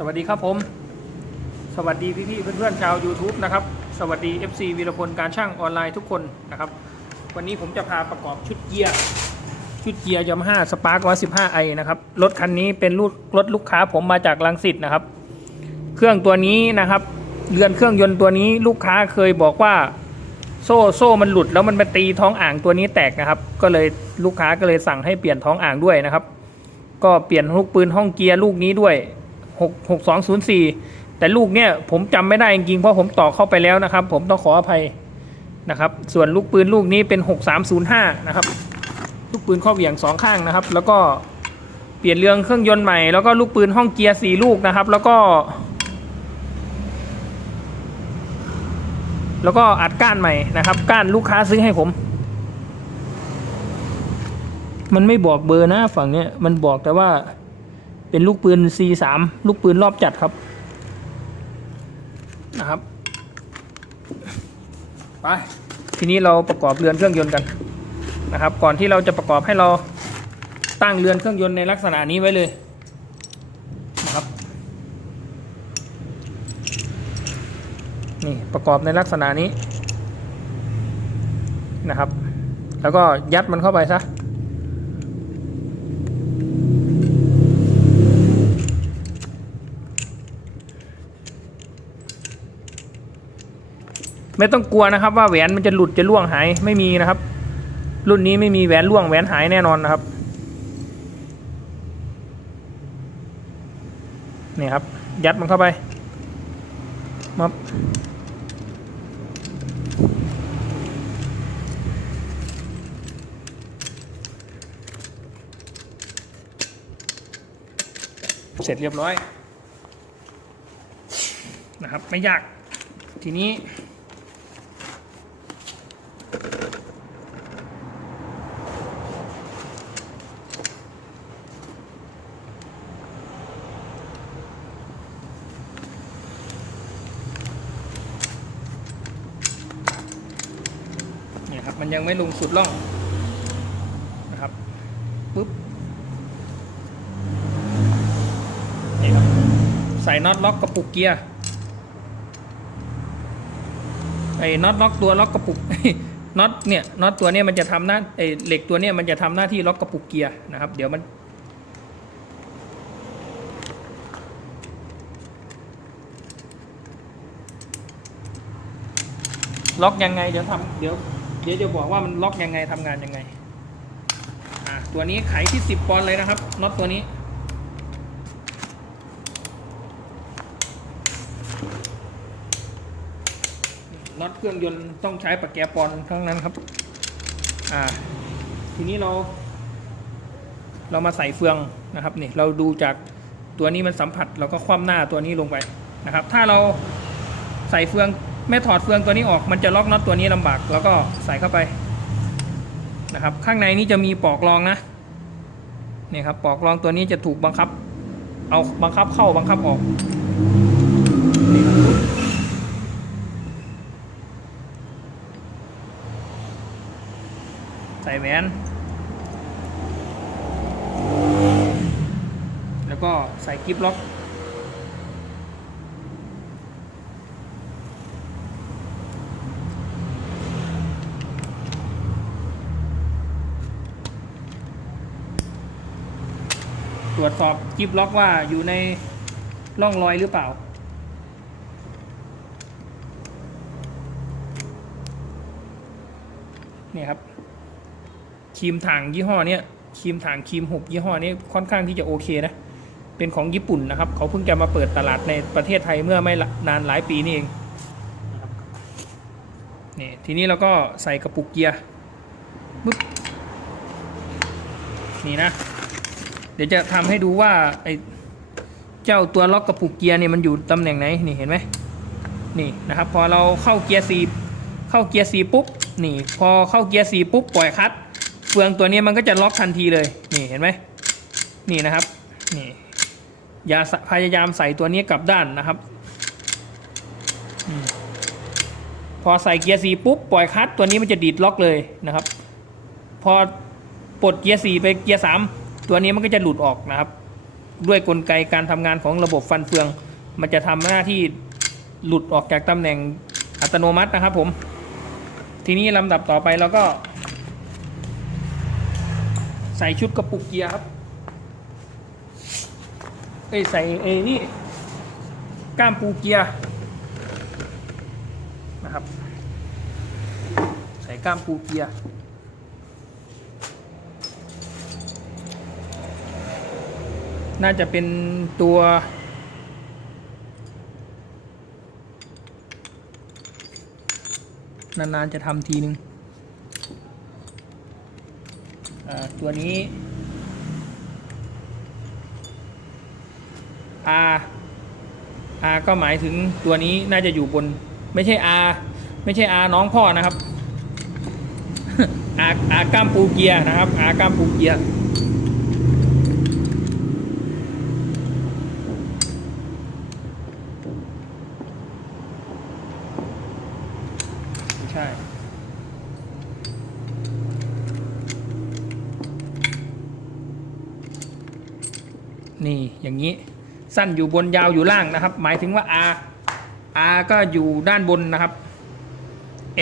สวัสดีครับผม สวัสดีพี่ๆเพื่อนๆชาว YouTube นะครับ สวัสดี FC วีรพลการช่างออนไลน์ทุกคนนะครับ วันนี้ผมจะพาประกอบชุดเกียร์ชุดเกียร์ยามาฮ่าสปาร์ก115ไอนะครับ รถคันนี้เป็นลูกรถลูกค้าผมมาจากลังสิตนะครับ เครื่องตัวนี้นะครับ เรือนเครื่องยนต์ตัวนี้ลูกค้าเคยบอกว่าโซ่โซ่มันหลุดแล้วมันไปตีท้องอ่างตัวนี้แตกนะครับ ก็เลยลูกค้าก็เลยสั่งให้เปลี่ยนท้องอ่างด้วยนะครับ ก็เปลี่ยนลูกปืนห้องเกียร์ลูกนี้ด้วย 6 6 2 0 4 แต่ลูกเนี่ยผมจำไม่ได้จริงๆเพราะผมต่อเข้าไปแล้วนะครับ ผมต้องขออภัยนะครับ ส่วนลูกปืนลูกนี้เป็น 6305 นะครับ ลูกปืนข้อเหวี่ยงสองข้างนะครับ แล้วก็เปลี่ยนเรืองเครื่องยนต์ใหม่ แล้วก็ลูกปืนห้องเกียร์สี่ลูกนะครับ แล้วก็ แล้วก็อัดก้านใหม่นะครับ ก้านลูกค้าซื้อให้ผม มันไม่บอกเบอร์นะฝั่งเนี้ยมันบอกแต่ว่า เป็นลูกปืน C3 ลูกปืนรอบจัดครับนะครับ ไปทีนี้เราประกอบเรือนเครื่องยนต์กันนะครับ ก่อนที่เราจะประกอบให้เราตั้งเรือนเครื่องยนต์ในลักษณะนี้ไว้เลยนะครับนี่ประกอบในลักษณะนี้นะครับ แล้วก็ยัดมันเข้าไปซะ ไม่ต้องกลัวนะครับ ว่าแหวนมันจะหลุดจะล่วงหายไม่มีนะครับ รุ่นนี้ไม่มีแหวนล่วงแหวนหายแน่นอนนะครับนี่ครับ ยัดมันเข้าไปมับเสร็จเรียบร้อยนะครับ ไม่ยาก ทีนี้ เนี่ยครับ มันยังไม่ลงสุดล่องนะครับปุ๊บนี่ครับ ใส่น็อตล็อกกระปุกเกียร์ไอ้น็อตล็อกตัวล็อกกระปุก น็อตเนี่ยน็อตตัวเนี้ยมันจะทำหน้าไอ้เหล็กตัวเนี้ยมันจะทำหน้าที่ล็อกกระปุกเกียร์นะครับ เดี๋ยวมัน ล็อกยังไงเดี๋ยวทำเดี๋ยวเดี๋ยวจะบอกว่ามันล็อกยังไงทำงานยังไง อะตัวนี้ไขที่ 10ปอนด์เลยนะครับน็อตตัวนี้ น็อต เครื่องยนต์ต้องใช้ปากแกปอนทั้งนั้นครับ อ่า ทีนี้เรา เรามาใส่เฟืองนะครับนี่เราดูจากตัวนี้มันสัมผัสเราก็คว่ำหน้าตัวนี้ลงไปนะครับ ถ้าเราใส่เฟืองไม่ถอดเฟืองตัวนี้ออกมันจะล็อกน็อตตัวนี้ลำบากแล้วก็ใส่เข้าไปนะครับ ข้างในนี้จะมีปอกรองนะนี่ครับปอกรองตัวนี้จะถูกบังคับ เอาบังคับเข้าบังคับออกนี่ครับใส่ แหวน แล้วก็ใส่กิฟล็อกตรวจสอบกิฟล็อกว่าอยู่ในร่องรอยหรือเปล่า เนี่ยครับ ครีมถังยี่ห้อเนี้ยครีมถังครีมหกยี่ห้อนี้ค่อนข้างที่จะโอเคนะ เป็นของญี่ปุ่นนะครับ เขาเพิ่งจะมาเปิดตลาดในประเทศไทยเมื่อไม่นานหลายปีนี่เองนี่ทีนี้เราก็ใส่กระปุกเกียร์ปึ๊บนี่นะ เดี๋ยวจะทำให้ดูว่าไอ้เจ้าตัวล็อกกระปุกเกียร์เนี่ยมันอยู่ตำแหน่งไหนนี่เห็นไหมนี่นะครับ พอเราเข้าเกียร์สีเข้าเกียร์สีปุ๊บนี่ พอเข้าเกียร์สีปุ๊บปล่อยคัตช์เฟืองตัวนี้มันก็จะล็อกทันทีเลยนี่เห็นไหมนี่นะครับนี่อย่าพยายามใส่ตัวนี้กลับด้านนะครับพอใส่เกียร์สีปุ๊บปล่อยคัตตัวนี้มันจะดีดล็อกเลยนะครับ พอปลดเกียร์สี่ไปเกียร์สามตัวนี้มันก็จะหลุดออกนะครับ ด้วยกลไกการทำงานของระบบฟันเฟือง มันจะทำหน้าที่หลุดออกจากตำแหน่งอัตโนมัตินะครับผม ทีนี้ลำดับต่อไปเราก็ ใส่ชุดกระปุกเกียร์ครับเอ้ยใส่เอ้นี่ก้ามปูเกียร์นะครับ ใส่ก้ามปูเกียร์น่าจะเป็นตัวนานๆจะทำทีนึงอ่า ตัวนี้ R R ก็หมายถึงตัวนี้น่าจะอยู่บน ไม่ใช่ R ไม่ใช่ R น้องพ่อนะครับ R R ก้ามปูเกียร์นะครับ R ก้ามปูเกียร์ ใช่ นี่ อย่างนี้สั้นอยู่บนยาวอยู่ล่างนะครับ หมายถึงว่า R R ก็อยู่ด้านบนนะครับ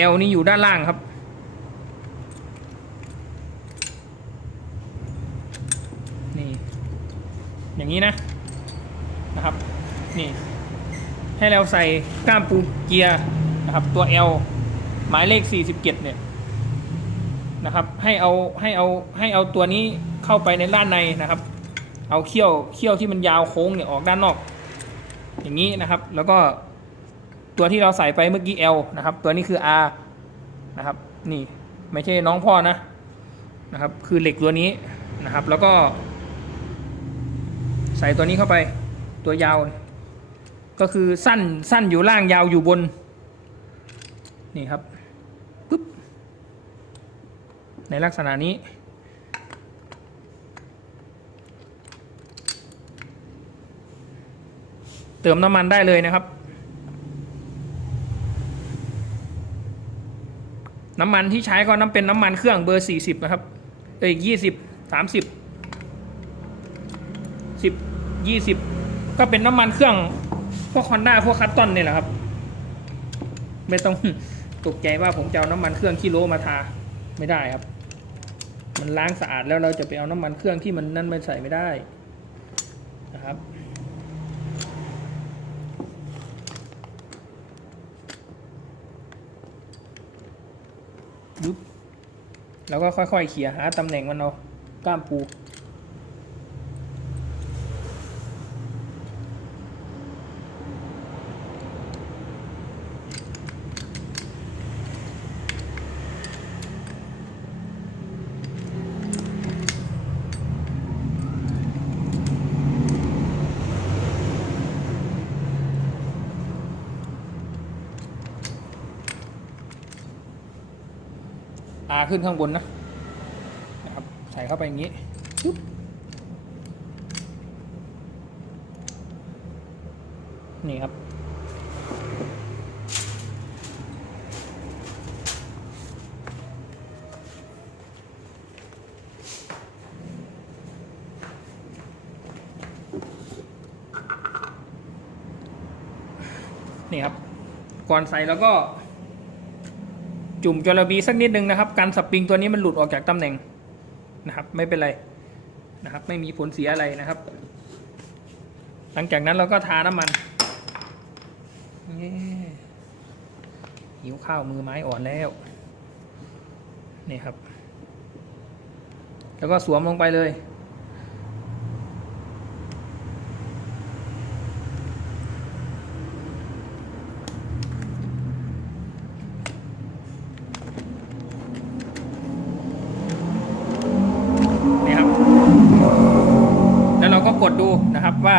L นี่อยู่ด้านล่างครับ นี่ อย่างนี้นะนะครับ นี่ ให้เราใส่ก้ามปูเกียร์นะครับ ตัว L หมายเลข 47 เนี่ยนะครับ ให้เอาให้เอาให้เอาตัวนี้เข้าไปในด้านในนะครับ เอาเขี้ยวเขี้ยวที่มันยาวโค้งเนี่ยออกด้านนอก อย่างนี้นะครับ แล้วก็ตัวที่เราใส่ไปเมื่อกี้ L นะครับ ตัวนี้คือ R นะครับ นี่ไม่ใช่น้องพ่อนะนะครับ คือเหล็กตัวนี้นะครับ แล้วก็ ใส่ตัวนี้เข้าไปตัวยาว ก็คือสั้นสั้นอยู่ล่างยาวอยู่บน นี่ครับปุ๊บในลักษณะนี้ เติมน้ำมันได้เลยนะครับ น้ำมันที่ใช้ก็น้ำเป็นน้ำมันเครื่องเบอร์ 40 นะครับ เอ้ย20 30 10 20 ก็เป็นน้ำมันเครื่องพวกฮอนด้าพวกคัตตอนเนี่ยแหละครับ ไม่ต้องตกใจว่าผมจะเอาน้ำมันเครื่องกิโลมาทาไม่ได้ครับ มันล้างสะอาดแล้วเราจะไปเอาน้ำมันเครื่องที่มันนั่นมาใส่ไม่ได้นะครับ แล้วก็ค่อยๆเขี่ยหาตำแหน่งมันเอาก้ามปู อาขึ้นข้างบนนะนะครับใส่เข้าไปอย่างนี้ปึ๊บนี่ครับ นี่ครับ ก่อนใส่แล้วก็ จุ่มจระบีสักนิดนึงนะครับการสปริงตัวนี้มันหลุดออกจากตำแหน่งนะครับไม่เป็นไรนะครับไม่มีผลเสียอะไรนะครับ หลังจากนั้นเราก็ทาน้ำมันนี่หิวข้าวมือไม้อ่อนแล้วนี่ครับ แล้วก็สวมลงไปเลย นี่ครับ แล้วเราก็กดดูนะครับว่า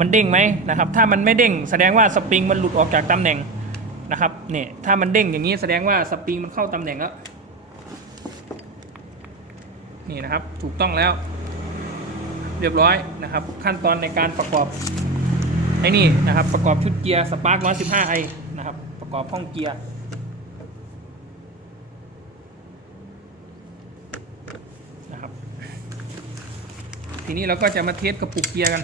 มัน เด้งไหมนะครับ ถ้ามันไม่เด้งแสดงว่าสปริงมันหลุดออกจากตำแหน่งนะครับเนี่ยถ้ามันเด้งอย่างนี้แสดงว่าสปริงมันเข้าตำแหน่งแล้วนี่นะครับถูกต้องแล้ว เรียบร้อยนะครับ ขั้นตอนในการประกอบไอ้นี่นะครับ ประกอบชุดเกียร์สปาร์ก115ไอนะครับ ประกอบห้องเกียร์นะครับ ทีนี้เราก็จะมาเทสกระปุกเกียร์กัน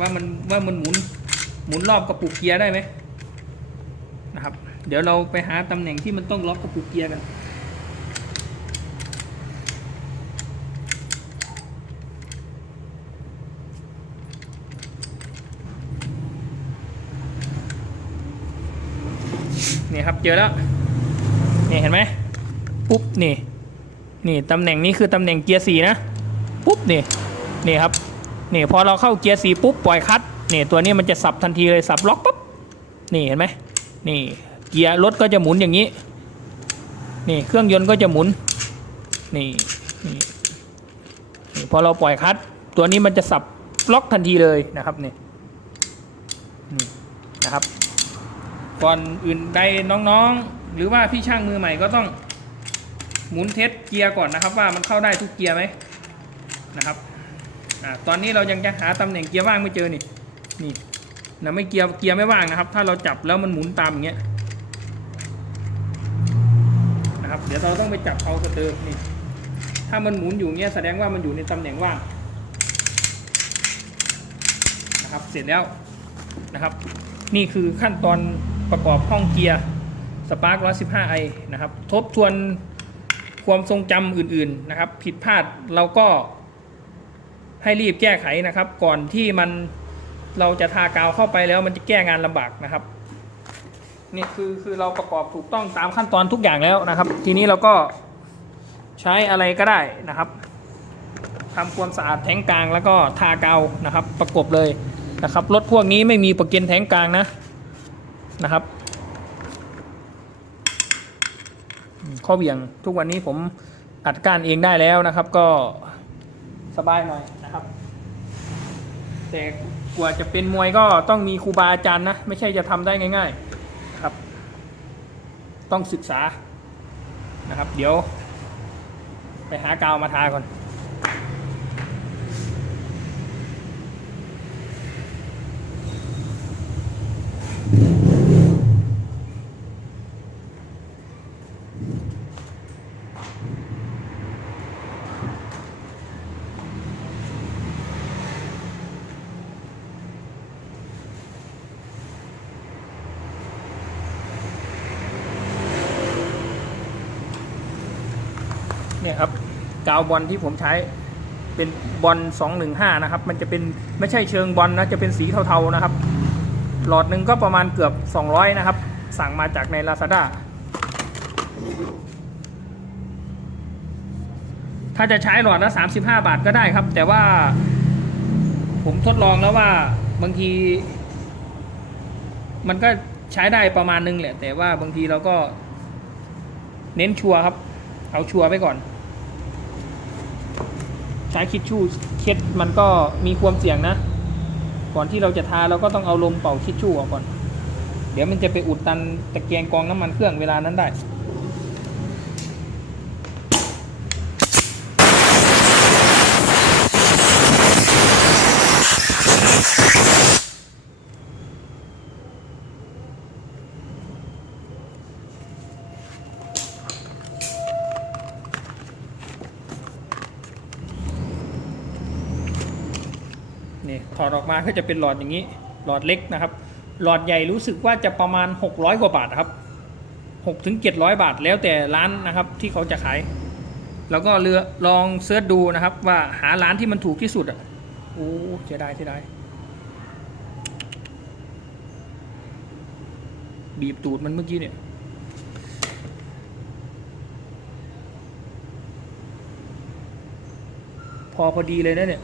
ว่ามันว่ามันหมุนหมุนรอบกระปุกเกียร์ได้ไหมนะครับ เดี๋ยวเราไปหาตำแหน่งที่มันต้องล็อกกระปุกเกียร์กันนี่ครับเจอแล้วนี่เห็นไหมปุ๊บนี่นี่ตำแหน่งนี้คือตำแหน่งเกียร์สี่นะปุ๊บนี่นี่ครับ นี่พอเราเข้าเกียร์สีปุ๊บปล่อยคลัตช์นี่ตัวนี้มันจะสับทันทีเลยสับล็อกปุ๊บนี่เห็นไหมนี่เกียร์รถก็จะหมุนอย่างนี้ นี่เครื่องยนต์ก็จะหมุนนี่นี่นี่พอเราปล่อยคลัตช์ตัวนี้มันจะสับล็อกทันทีเลยนะครับนี่นี่นะครับ ก่อนอื่นใดน้องๆ หรือว่าพี่ช่างมือใหม่ก็ต้องหมุนเทสเกียร์ก่อนนะครับ ว่ามันเข้าได้ทุกเกียร์ไหมนะครับ อ่าตอนนี้เรายังจะหาตำแหน่งเกียร์ว่างไม่เจอนี่นี่นะไม่เกียร์เกียร์ไม่ว่างนะครับ ถ้าเราจับแล้วมันหมุนตามอย่างเงี้ยนะครับเดี๋ยวเราต้องไปจับเอาสเตอร์นี่ ถ้ามันหมุนอยู่เงี้ยแสดงว่ามันอยู่ในตำแหน่งว่างนะครับ เสร็จแล้วนะครับ นี่คือขั้นตอนประกอบห้องเกียร์ Spark 115i นะครับ ทบทวนความทรงจำอื่นๆนะครับ ผิดพลาดเราก็ ให้รีบแก้ไขนะครับ ก่อนที่มันเราจะทากาวเข้าไปแล้วมันจะแก้งานลำบากนะครับนี่คือคือเราประกอบถูกต้องตามขั้นตอนทุกอย่างแล้วนะครับ ทีนี้เราก็ใช้อะไรก็ได้นะครับทำความสะอาดแทงกลางแล้วก็ทากาวนะครับ ประกบเลยนะครับรถพวกนี้ไม่มีประกันแทงกลางนะนะครับ ข้อเบี่ยงทุกวันนี้ผมอัดก้านเองได้แล้วนะครับ ก็สบายหน่อย แต่กว่าจะเป็นมวยก็ต้องมีครูบาอาจารย์นะ ไม่ใช่จะทำได้ง่าย ๆครับ ต้องศึกษานะครับ เดี๋ยว ไปหากาวมาทาก่อน เนี่ยครับกาวบอลที่ผมใช้เป็นบอล215 นะครับ มันจะเป็นไม่ใช่เชิงบอลนะ จะเป็นสีเทาๆนะครับ หลอดหนึ่งก็ประมาณเกือบ 200 นะครับ สั่งมาจากใน Lazada ถ้าจะใช้หลอดละ35 บาทก็ได้ครับ แต่ว่าผมทดลองแล้วว่าบางที มันก็ใช้ได้ประมาณนึงแหละ แต่ว่าบางทีเราก็เน้นชัวร์ครับ เอาชัวร์ไปก่อน ใช้คิดชู่เช็ดมันก็มีความเสี่ยงนะ ก่อนที่เราจะทาเราก็ต้องเอาลมเป่าคิดชู่ออกก่อน เดี๋ยวมันจะไปอุดตันตะแกรงกองน้ำมันเครื่องเวลานั้นได้ นี่ถอดออก มาก็จะเป็นหลอดอย่างนี้ หลอดเล็กนะครับ หลอดใหญ่รู้สึกว่าจะประมาณ 600 กว่าบาทครับ6ถึง700 บาทแล้วแต่ร้านนะครับที่เขาจะขาย แล้วก็เรือลองเสิร์ชดูนะครับ ว่าหาร้านที่มันถูกที่สุดอะโอ้เสียดายเสียดายบีบตูดมันเมื่อกี้เนี่ยพอพอดีเลยนะเนี่ย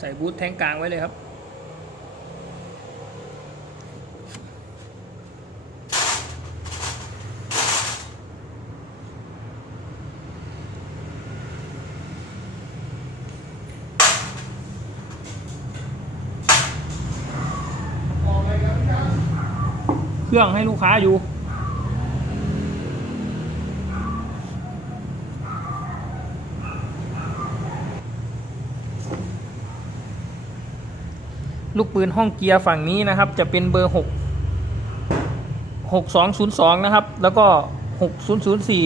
ใส่บูทแทงกลางไว้เลยครับ เครื่องให้ลูกค้าอยู่ ลูกปืนห้องเกียร์ฝั่งนี้นะครับ จะเป็นเบอร์หกหกสองศูนย์สองนะครับ แล้วก็หกศูนย์ศูนย์สี่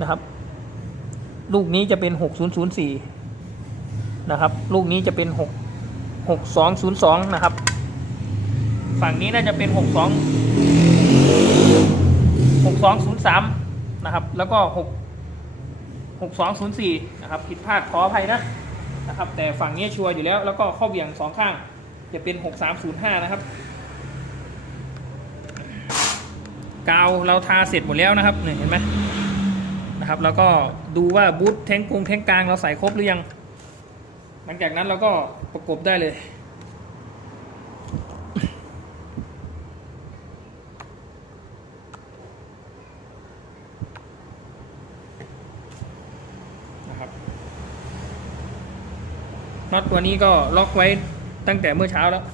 นะครับ ลูกนี้จะเป็นหกศูนย์ศูนย์สี่นะครับ ลูกนี้จะเป็นหกหกสองศูนย์สองนะครับ ฝั่งนี้น่าจะเป็นหกสองหกสองศูนย์สามนะครับ แล้วก็หกหกสองศูนย์สี่นะครับ ผิดพลาดขออภัยนะ นะครับแต่ฝั่งนี้ชัวร์อยู่แล้ว แล้วก็ข้อเบี่ยงสองข้างจะเป็น 6305 นะครับ กาวเราทาเสร็จหมดแล้วนะครับเนี่ยเห็นไหมนะครับ แล้วก็ดูว่าบูทแทงกงแทงกลางเราใส่ครบหรือยัง หลังจากนั้นเราก็ประกบได้เลย นะครับ น็อตตัวนี้ก็ล็อกไว้ตั้งแต่เมื่อเช้าแล้ว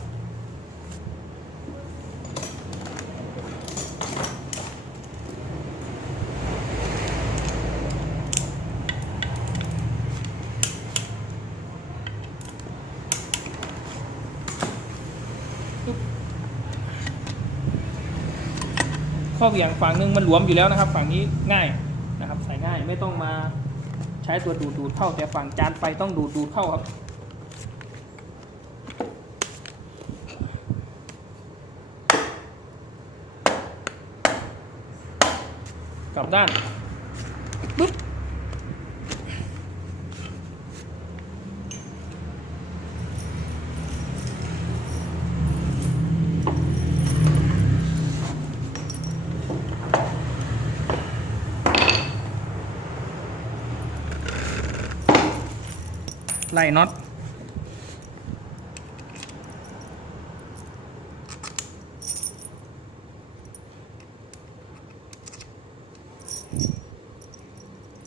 ข้อเหวี่ยงฝั่งนึงมันหลวมอยู่แล้วนะครับ ฝั่งนี้ง่ายนะครับ ใส่ง่ายไม่ต้องมาใช้ตัวดูดดูดเข้าแต่ฝั่งจานไฟต้องดูดดูดเข้าครับ กลับ ด้านปึ๊บไล่น็อต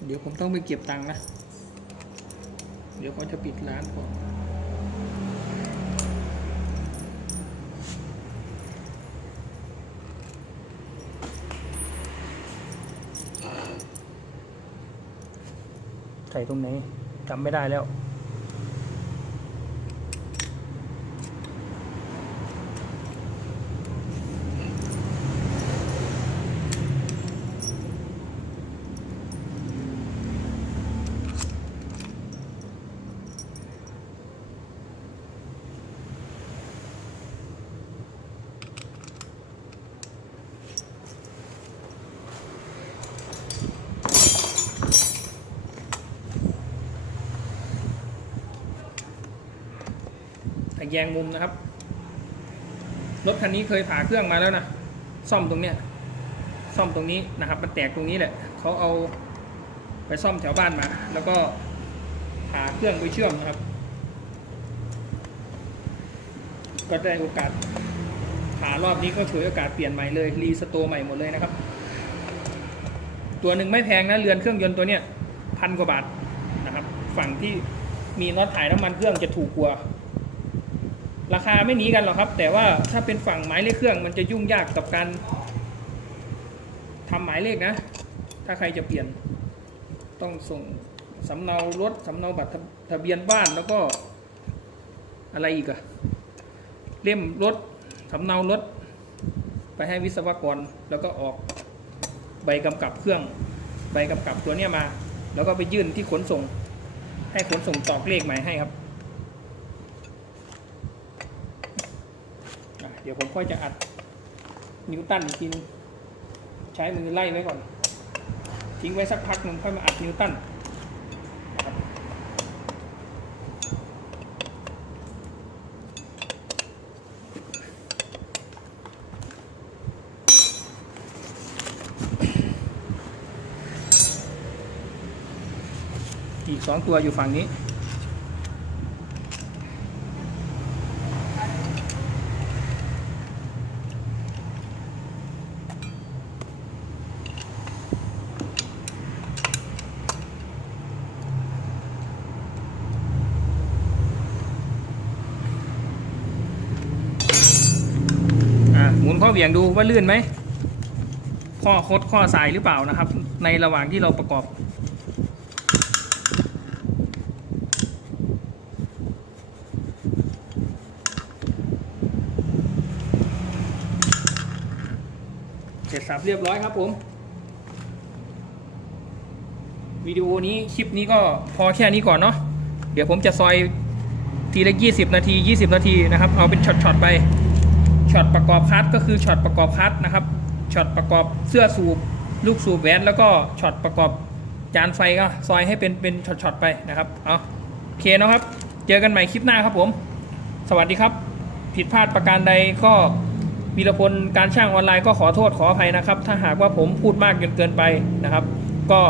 เดี๋ยวผม ต้องไปเก็บตังค์นะ เดี๋ยวเขาจะปิดร้านก่อนใส่ตรงไหนจำไม่ได้แล้ว แยงมุมนะครับ รถคันนี้เคยผ่าเครื่องมาแล้วนะ ซ่อมตรงเนี้ย ซ่อมตรงนี้นะครับ มันแตกตรงนี้แหละ เขาเอาไปซ่อมแถวบ้านมา แล้วก็ผ่าเครื่องไปเชื่อมนะครับ ก็ได้โอกาสผ่ารอบนี้ก็ฉวยโอกาสเปลี่ยนใหม่เลย รีสโตใหม่หมดเลยนะครับ ตัวหนึ่งไม่แพงนะเรือนเครื่องยนต์ตัวเนี้ยพันกว่าบาทนะครับ ฝั่งที่มีน็อตถ่ายน้ำมันเครื่องจะถูกกว่า ราคาไม่หนีกันหรอกครับ แต่ว่าถ้าเป็นฝั่งหมายเลขเครื่องมันจะยุ่งยากกับการทำหมายเลขนะ ถ้าใครจะเปลี่ยนต้องส่งสำเนารถสำเนาบัตรทะเบียนบ้านแล้วก็อะไรอีกอะเล่มรถสำเนารถ ไปให้วิศวกรแล้วก็ออกใบกำกับเครื่อง ใบกำกับตัวเนี้ยมา แล้วก็ไปยื่นที่ขนส่ง ให้ขนส่งตอกเลขใหม่ให้ครับ อะเดี๋ยวผมค่อยจะอัดนิวตันอีกทีนึงใช้มือไล่ไว้ก่อน ทิ้งไว้สักพักหนึ่งค่อยมาอัดนิวตันอีกสองตัวอยู่ฝั่งนี้ มุนข้ อเหวี่ยงดูว่าลื่นไหมข้อคดข้อสายหรือเปล่านะครับ ในระหว่างที่เราประกอบ เสร็จสับเรียบร้อยครับผมวิดีโอนี้คลิปนี้ก็พอแค่นี้ก่อนเนาะเดี๋ยวผมจะซอยทีละ 20 นาที 20 นาทีนะครับ เอาเป็นช็อตๆไป ช็อตประกอบคัสก็คือช็อตประกอบคัสนะครับช็อตประกอบเสื้อสูบลูกสูบแหวนแล้วก็ช็อตประกอบจานไฟก็ซอยให้เป็นเป็นช็อตๆไปนะครับเอาโอเคเนาะครับ เจอกันใหม่คลิปหน้าครับผม สวัสดีครับ ผิดพลาดประการใดก็วีรพลการช่างออนไลน์ก็ขอโทษขออภัยนะครับ ถ้าหากว่าผมพูดมากจนเกินไปนะครับ ก็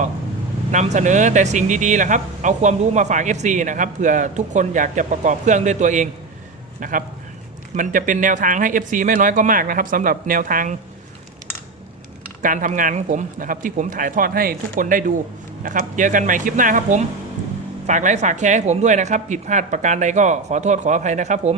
นำเสนอแต่สิ่งดีๆแหละครับ เอาความรู้มาฝาก FC นะครับเผื่อทุกคนอยากจะประกอบเครื่องด้วยตัวเองนะครับ มันจะเป็นแนวทางให้ FC ไม่น้อยก็มากนะครับสำหรับแนวทางการทำงานของผมนะครับ ที่ผมถ่ายทอดให้ทุกคนได้ดูนะครับ เจอกันใหม่คลิปหน้าครับผม ฝากไลค์ฝากแชร์ให้ผมด้วยนะครับ ผิดพลาดประการใดก็ขอโทษขออภัยนะครับผม